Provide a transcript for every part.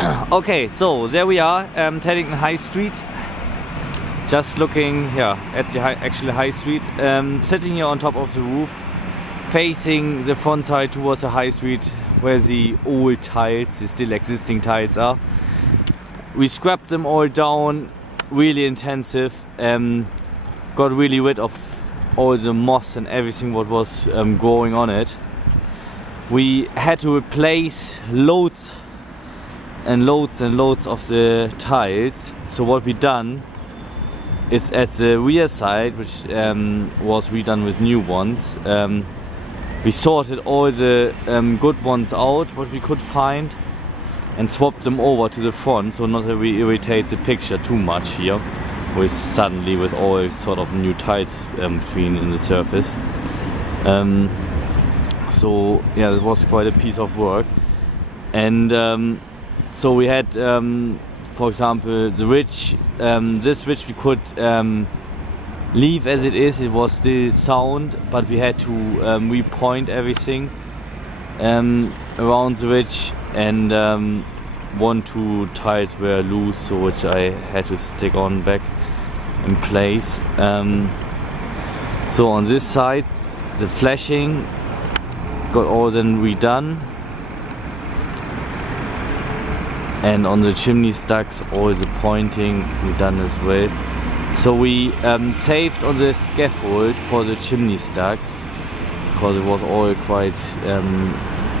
Okay, so there we are, Teddington High Street. Just looking at the high street, sitting here on top of the roof, facing the front side towards the high street where the old tiles, the still existing tiles are. We scrapped them all down, really intensive, got really rid of all the moss and everything what was growing on it. We had to replace loads and loads and loads of the tiles. So what we done is at the rear side, which was redone with new ones, we sorted all the good ones out what we could find and swapped them over to the front, so not that we irritate the picture too much here with all sort of new tiles between in the surface. So yeah, it was quite a piece of work. And so we had, for example, the ridge. This ridge we could leave as it is. It was still sound, but we had to repoint everything around the ridge, and 1-2 tiles were loose, so which I had to stick on back in place. So on this side, the flashing got all then redone, and on the chimney stacks all the pointing we done as well. So we saved on the scaffold for the chimney stacks because it was all quite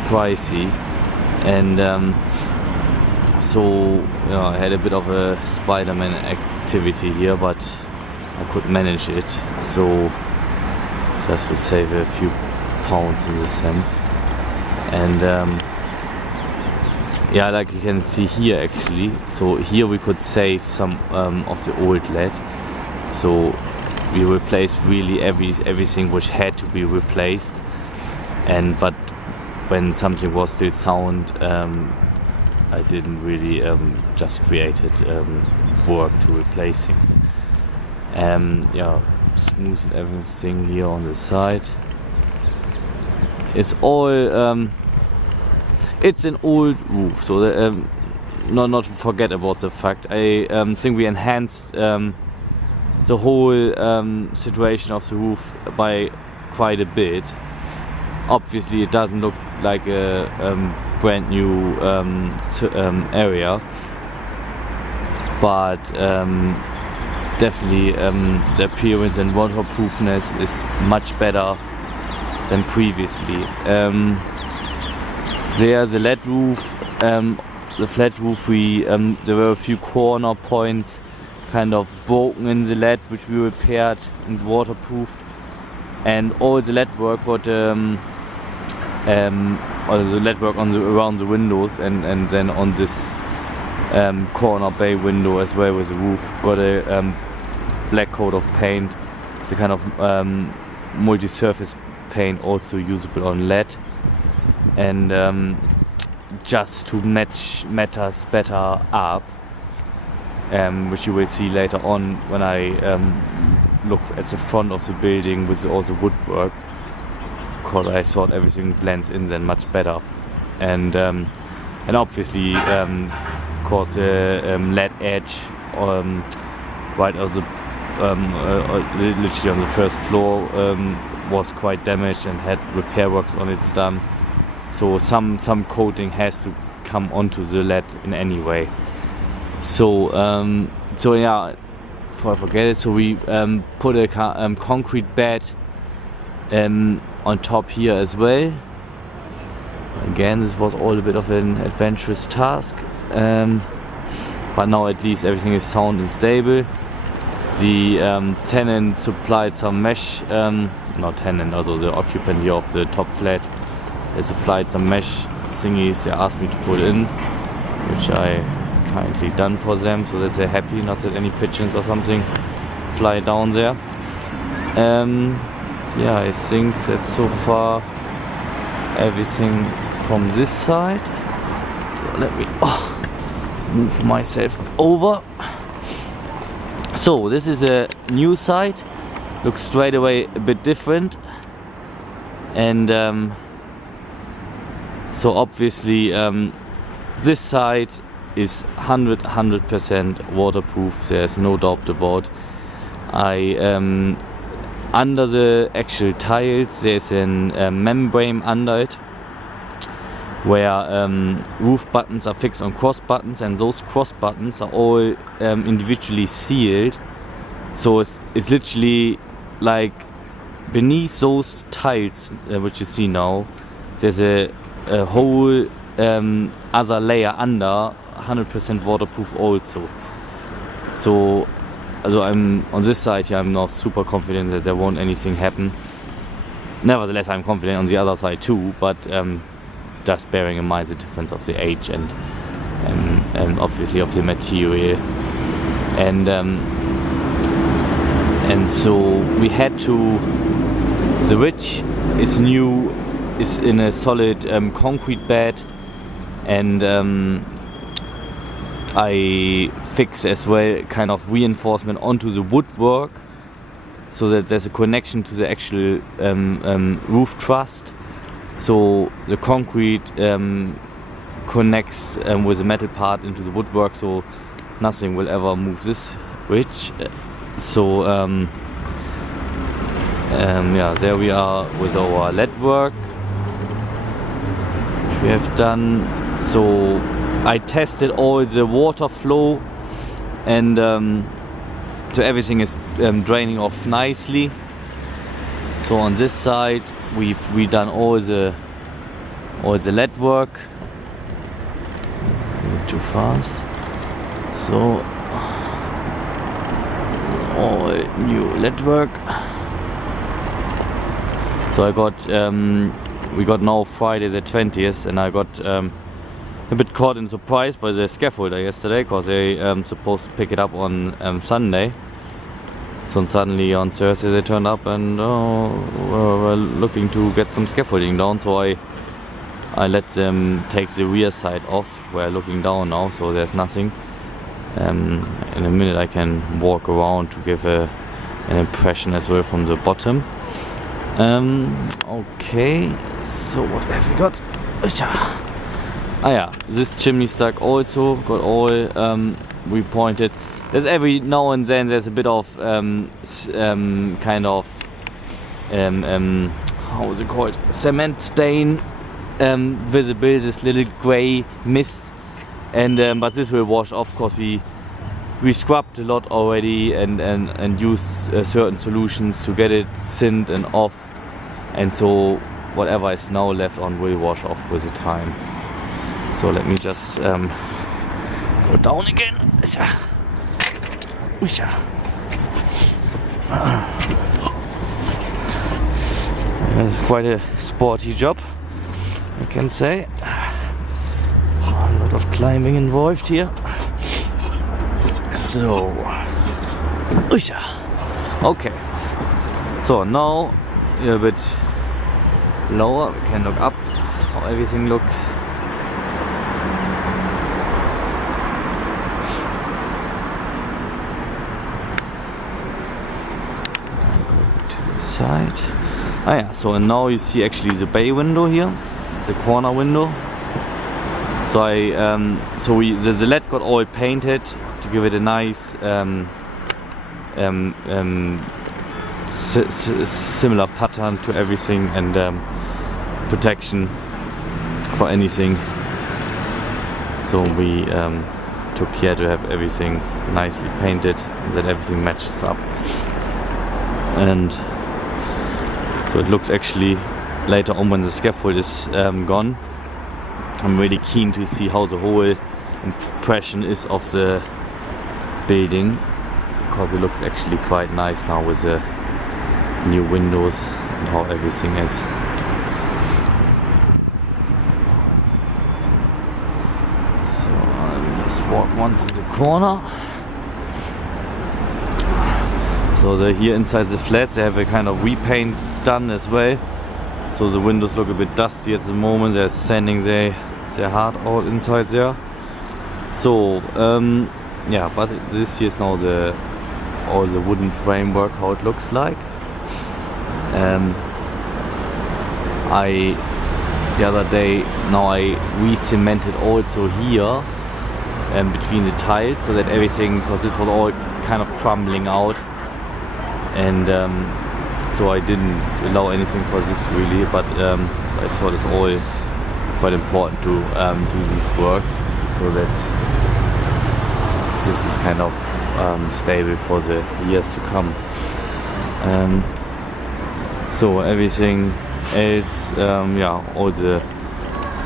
pricey, and so I had a bit of a Spider-Man activity here, but I could manage it, so just to save a few pounds in the sense. And yeah, like you can see here actually, so here we could save some of the old lead. So we replaced really everything which had to be replaced, but when something was still sound, I didn't really just created work to replace things. Yeah, smoothed everything here on the side. It's all it's an old roof, so not to forget about the fact. I think we enhanced the whole situation of the roof by quite a bit. Obviously, it doesn't look like a brand new area, but definitely the appearance and waterproofness is much better than previously. There, the lead roof, the flat roof, there were a few corner points kind of broken in the lead, which we repaired and waterproofed, and all the lead work got all the lead work around the windows, and then on this corner bay window as well with the roof got a black coat of paint. It's a kind of multi-surface paint, also usable on lead, and just to match matters better up, which you will see later on when I look at the front of the building with all the woodwork, because I thought everything blends in then much better. And obviously, cause the lead edge right on the literally on the first floor was quite damaged and had repair works on it done. So some coating has to come onto the lead in any way. So yeah, before I forget it, so we put a concrete bed on top here as well. Again, this was all a bit of an adventurous task, but now at least everything is sound and stable. The tenant supplied some mesh, not tenant, also the occupant here of the top flat, they supplied some mesh thingies they asked me to put in, which I kindly done for them, so that they're happy, not that any pigeons or something fly down there. Yeah, I think that's so far everything from this side. So let me move myself over. So this is a new side, looks straight away a bit different, and so obviously this side is 100% waterproof. There's no doubt about. Under the actual tiles there's a membrane under it, where roof buttons are fixed on cross buttons, and those cross buttons are all individually sealed. So it's literally like beneath those tiles, which you see now, there's a whole other layer under, 100% waterproof also. So I'm on this side here, I'm now super confident that there won't anything happen. Nevertheless, I'm confident on the other side too, but just bearing in mind the difference of the age and obviously of the material, and so we had to. The ridge is new, is in a solid concrete bed, and I fix as well kind of reinforcement onto the woodwork, so that there's a connection to the actual roof truss. So the concrete connects with the metal part into the woodwork, so nothing will ever move this ridge. So yeah, there we are with our lead work which we have done. So I tested all the water flow, and so everything is draining off nicely. So on this side we've redone all the lead work. Too fast. So all new lead work. So I got we got now Friday the 20th, and I got a bit caught in surprise by the scaffolder yesterday, because they supposed to pick it up on Sunday. So suddenly on Thursday they turned up and were looking to get some scaffolding down. So I let them take the rear side off. We're looking down now, so there's nothing. In a minute I can walk around to give an impression as well from the bottom. Okay, so what have we got? Yeah, this chimney stack also got all repointed. There's every now and then there's a bit of kind of how is it called, cement stain visible, this little grey mist, and but this will wash off, because we scrubbed a lot already and used certain solutions to get it thinned and off, and so whatever is now left on will wash off with the time. So let me just go down again. It's quite a sporty job, I can say. A lot of climbing involved here. So, okay. So now you're a bit lower. We can look up how everything looks. Side. Yeah, so and now you see actually the bay window here, the corner window. So the lead got all painted to give it a nice similar pattern to everything, and protection for anything. So we took care to have everything nicely painted and that everything matches up. And so it looks actually later on when the scaffold is gone. I'm really keen to see how the whole impression is of the building, because it looks actually quite nice now with the new windows and how everything is. So I'll just walk once in the corner. So here inside the flats they have a kind of repaint done as well. So the windows look a bit dusty at the moment. They're sanding their heart out inside there. So yeah, but this here is now all the wooden framework, how it looks like. The other day now I re-cemented also here between the tiles, so that everything, because this was all kind of crumbling out, and so I didn't allow anything for this really, but I thought it's all quite important to do these works so that this is kind of stable for the years to come. So everything else, all the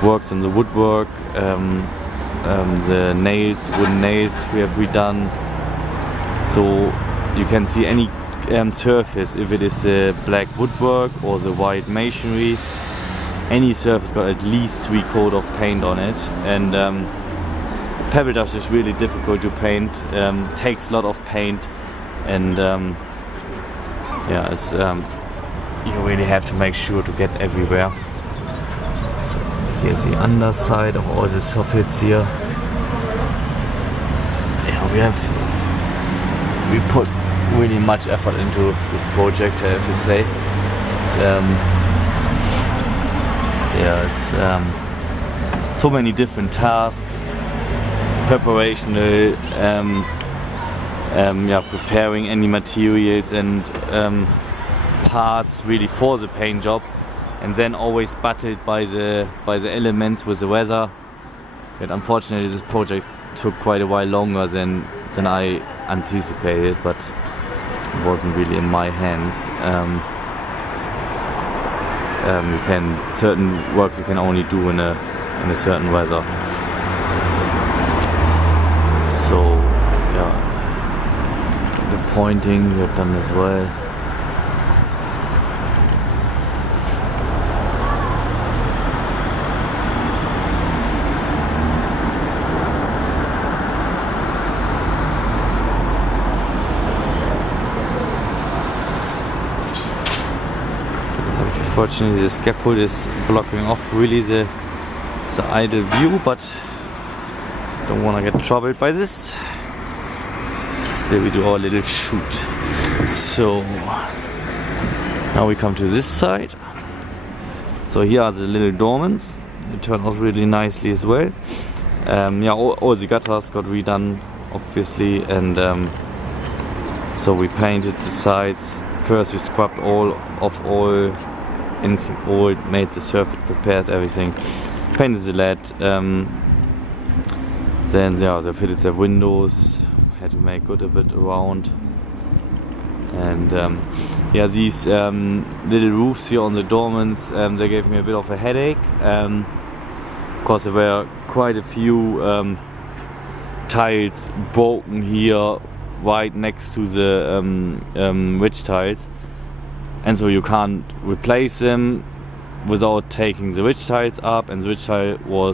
works on the woodwork, the nails, wooden nails we have redone. So you can see any surface, if it is the black woodwork or the white masonry, any surface got at least 3 coats of paint on it. And pebble dust is really difficult to paint, takes a lot of paint, and it's you really have to make sure to get everywhere. So here's the underside of all the soffits here. Yeah, we put really much effort into this project, I have to say. It's so many different tasks, preparational, preparing any materials and parts really for the paint job, and then always battled by the elements with the weather. But unfortunately this project took quite a while longer than I anticipated, but it wasn't really in my hands. Certain works you can only do in a certain weather. So the pointing we have done as well. Unfortunately the scaffold is blocking off really the idle view, but don't want to get troubled by this. Still we do our little shoot. So now we come to this side. So here are the little dormants. It turned out really nicely as well. All the gutters got redone obviously, and so we painted the sides. First we scrubbed all anything old, made the surface, prepared everything, painted the lead, then they fitted the windows, had to make good a bit around, and these little roofs here on the dormants, they gave me a bit of a headache, because there were quite a few tiles broken here right next to the ridge tiles. And so you can't replace them without taking the ridge tiles up, and the ridge tile were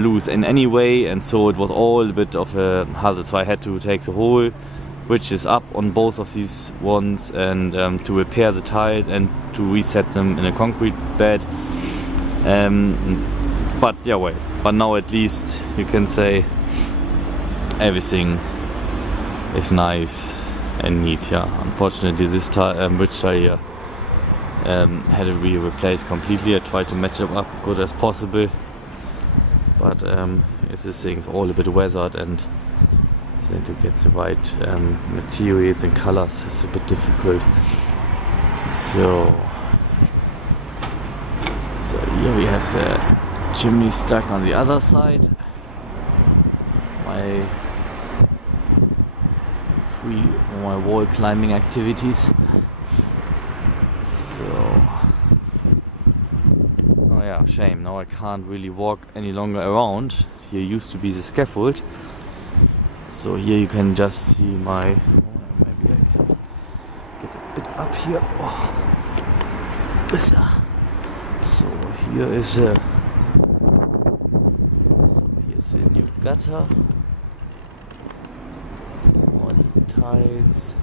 loose in any way, and so it was all a bit of a hazard. So I had to take the whole ridges up on both of these ones, and to repair the tiles and to reset them in a concrete bed. But now at least you can say everything is nice and neat. Unfortunately this ridge tile here had to be replaced completely. I tried to match it up good as possible, but this thing is all a bit weathered, and then to get the right materials and colors is a bit difficult. So here we have the chimney stuck on the other side. My wall climbing activities. So shame, now I can't really walk any longer around. Here used to be the scaffold, so here you can just see maybe I can get a bit up here. So here is here's the new gutter. Tiles,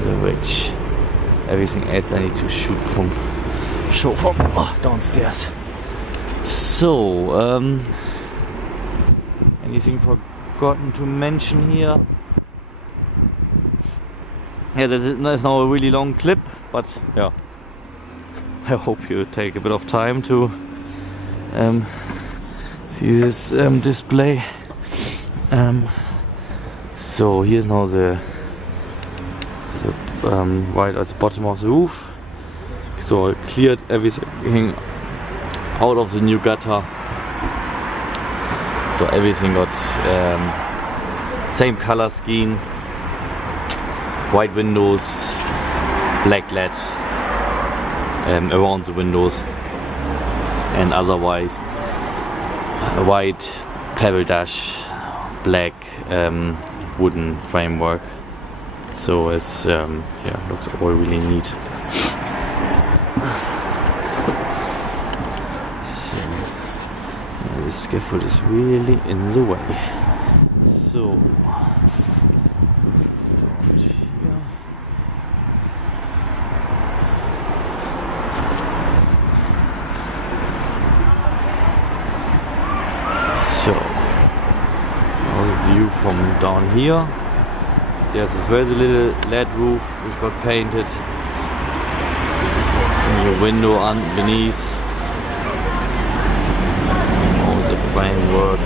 the ridge, everything else I need to show from downstairs. So anything forgotten to mention here? There's now a really long clip, but I hope you take a bit of time to see this display. So here's now the right at the bottom of the roof. So I cleared everything out of the new gutter. So everything got same color scheme, white windows, black LED around the windows, and otherwise a white pebble dash, black wooden framework. So it's looks all really neat. So the scaffold is really in the way. So now the view from down here. There's as well the little LED roof which got painted. New window beneath. All the framework.